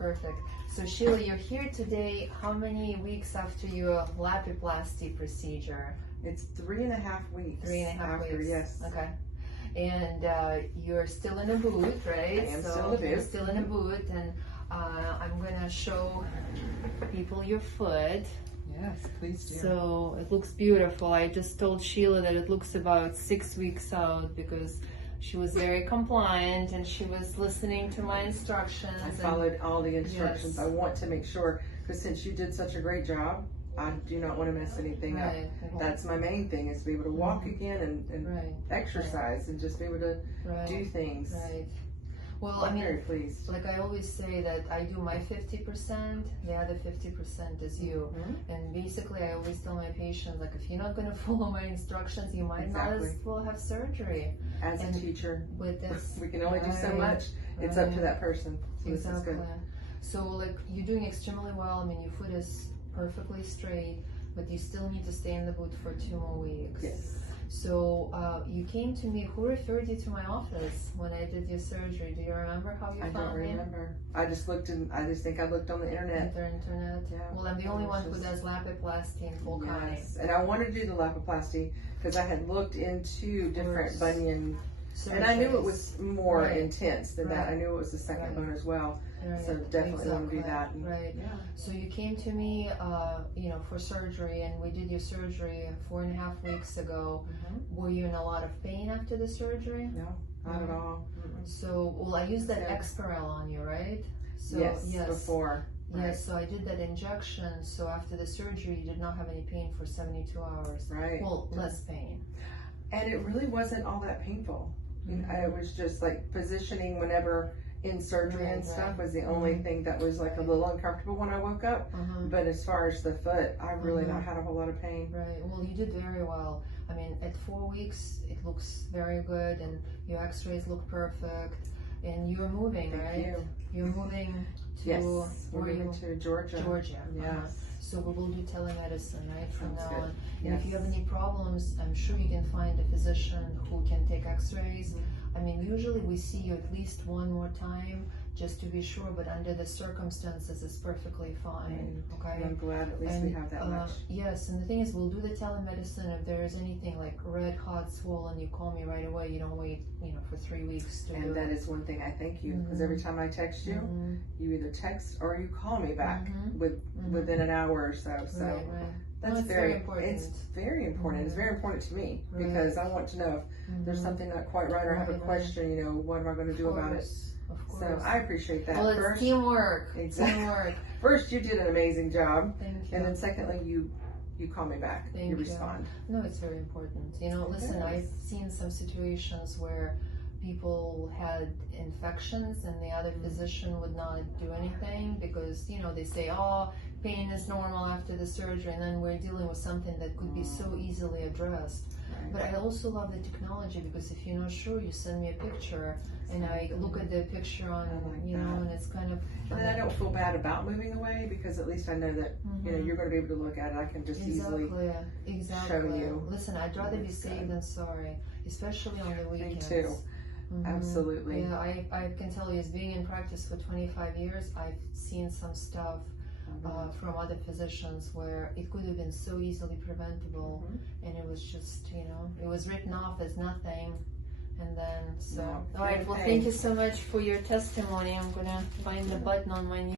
Perfect. So Sheila, you're here today. How many weeks after your Lapiplasty procedure? It's 3.5 weeks. 3.5 after, weeks. Yes. Okay. And you're still in a boot, right? I am so still in a boot. You're still in a boot, and I'm gonna show people your foot. Yes, please do. So it looks beautiful. I just told Sheila that it looks about 6 weeks out because she was very compliant and she was listening to my instructions. I followed all the instructions. Yes. I want to make sure, because since you did such a great job, I do not want to mess anything up. That's my main thing, is to be able to walk again and exercise and just be able to do things. Right. Well, I'm very pleased. Like I always say that I do my 50%, the other 50% is you. And basically I always tell my patients, like, if you're not going to follow my instructions, you might not as well have surgery. As a teacher, with this, we can only do so much. It's up to that person. So this is good. So like, you're doing extremely well. I mean, your foot is perfectly straight, but you still need to stay in the boot for 2 more weeks. Yes. So you came to me. Who referred you to my office when I did your surgery? Do you remember how you found me? I don't remember. I just think I looked on the internet. Yeah. Well, I'm the only one who does Lapiplasty in full county. Yes, and I wanted to do the Lapiplasty because I had looked into different bunion, and I knew it was more intense than that. I knew it was the second bone as well. So definitely want to do that. Yeah. So you came to me, for surgery, and we did your surgery 4.5 weeks ago. Were you in a lot of pain after the surgery? No, not at all. So, well, I used that Exparel on you, right? So, yes, before. Yes, so I did that injection. So after the surgery, you did not have any pain for 72 hours. Right. Well, less pain. And it really wasn't all that painful. It was just like positioning whenever in surgery and stuff was the only thing that was like a little uncomfortable when I woke up. But as far as the foot, I really not had a whole lot of pain. Right. Well, you did very well. I mean, at 4 weeks, it looks very good, and your x-rays look perfect. And you're moving, right? You're moving to... Yes, we're moving to Georgia. Yes. So we will do telemedicine, right, from now on. And Yes. if you have any problems, I'm sure you can find a physician who can take x-rays. I mean, usually we see you at least one more time just to be sure, but under the circumstances, it's perfectly fine. Okay. I'm glad at least we have that much. Yes, and the thing is, we'll do the telemedicine. If there is anything like red, hot, swollen, you call me right away. You don't wait, for 3 weeks to do it. And that is one thing I thank you, because every time I text you, you either text or you call me back within an hour or so. So that's very important. It's very important. It's very important to me because I want to know if there's something not quite right or I have a question. What am I going to do about it? So I appreciate that. Well, it's teamwork. Exactly. Teamwork. First, you did an amazing job. Thank you. And then secondly, you call me back. You respond. No, it's very important. Listen, I've seen some situations where people had infections and the other physician would not do anything because, they say, oh, pain is normal after the surgery, and then we're dealing with something that could be so easily addressed. But I also love the technology because if you're not sure, you send me a picture and I look at the picture on, and it's kind of... And I don't feel bad about moving away because at least I know that, you're going to be able to look at it. I can just easily show you. Listen, I'd rather be safe than sorry, especially on the weekends. Me too. Absolutely. Yeah, I can tell you, as being in practice for 25 years, I've seen some stuff from other physicians where it could have been so easily preventable, and it was just, it was written off as nothing, and then all right, well, thank you so much for your testimony. I'm gonna find the button on my